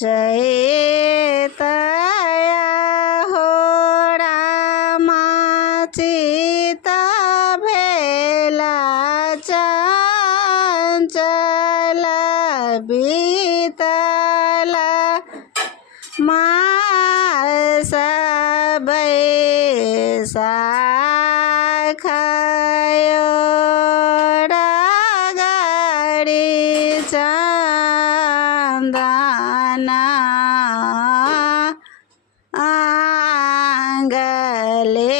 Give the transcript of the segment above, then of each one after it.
चैतया हो रामा चिता भेला चंचल बीतला मास बैसाखयो डगरी चंदना आंगले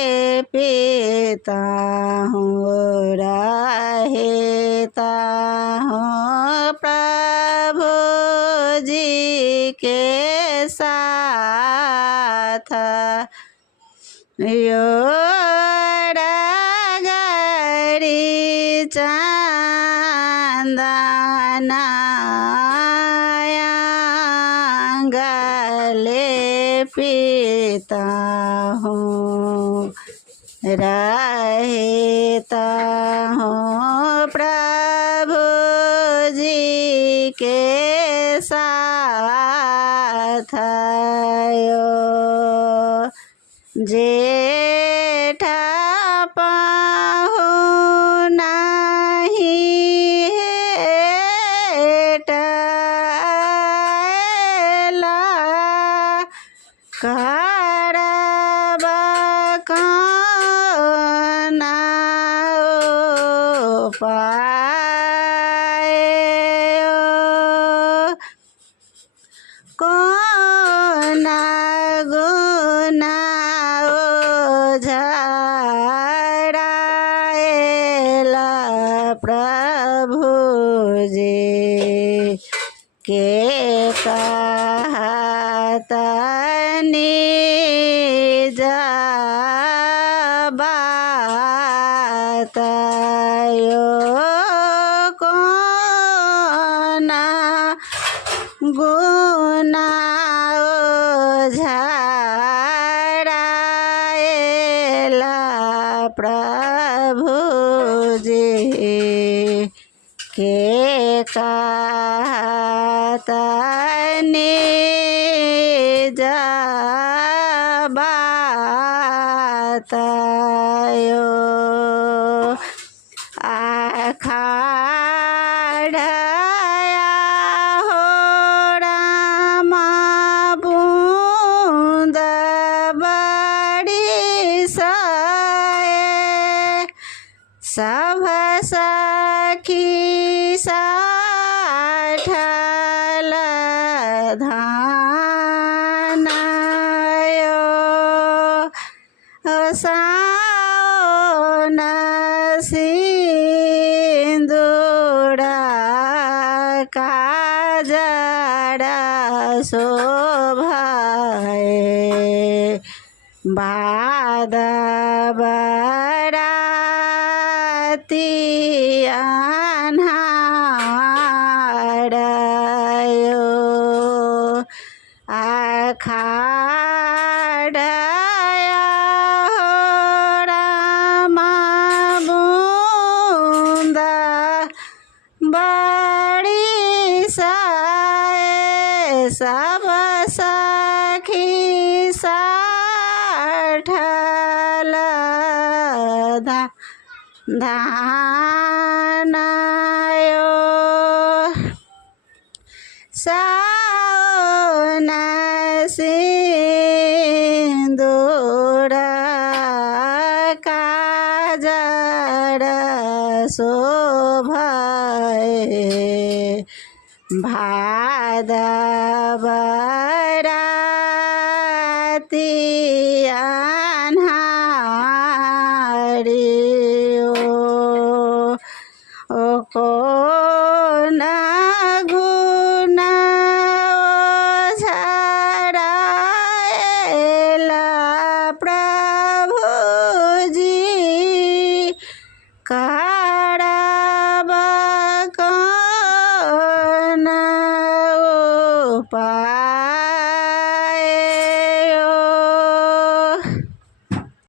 पीता हूँ रहता हूँ प्रभु जी के साथ यो डगरी चंदना आंगले पीता हूँ रहता हूँ प्रभु जी के साथ यो जेठ पाहु नहीं हेट अयला करब कौन उपाय कौन गुना झड़ाएला प्रभु जी के कहत निज बात यो कौन गुना झड़ाएला प्रभु जी के कहत निज बात यो आखाड़या हो रामा बूंद बड़ी सए सब सखी साठल धानयो साओन सिंदूरा काजर शोभाए बाद बराती अन्हारयो आखाड़या हो रामा बूंद बड़ी सए सब सखी साठल धानयो साओन सिंदूर काजर शोभाए भाद बराती अन्हारियो ओ को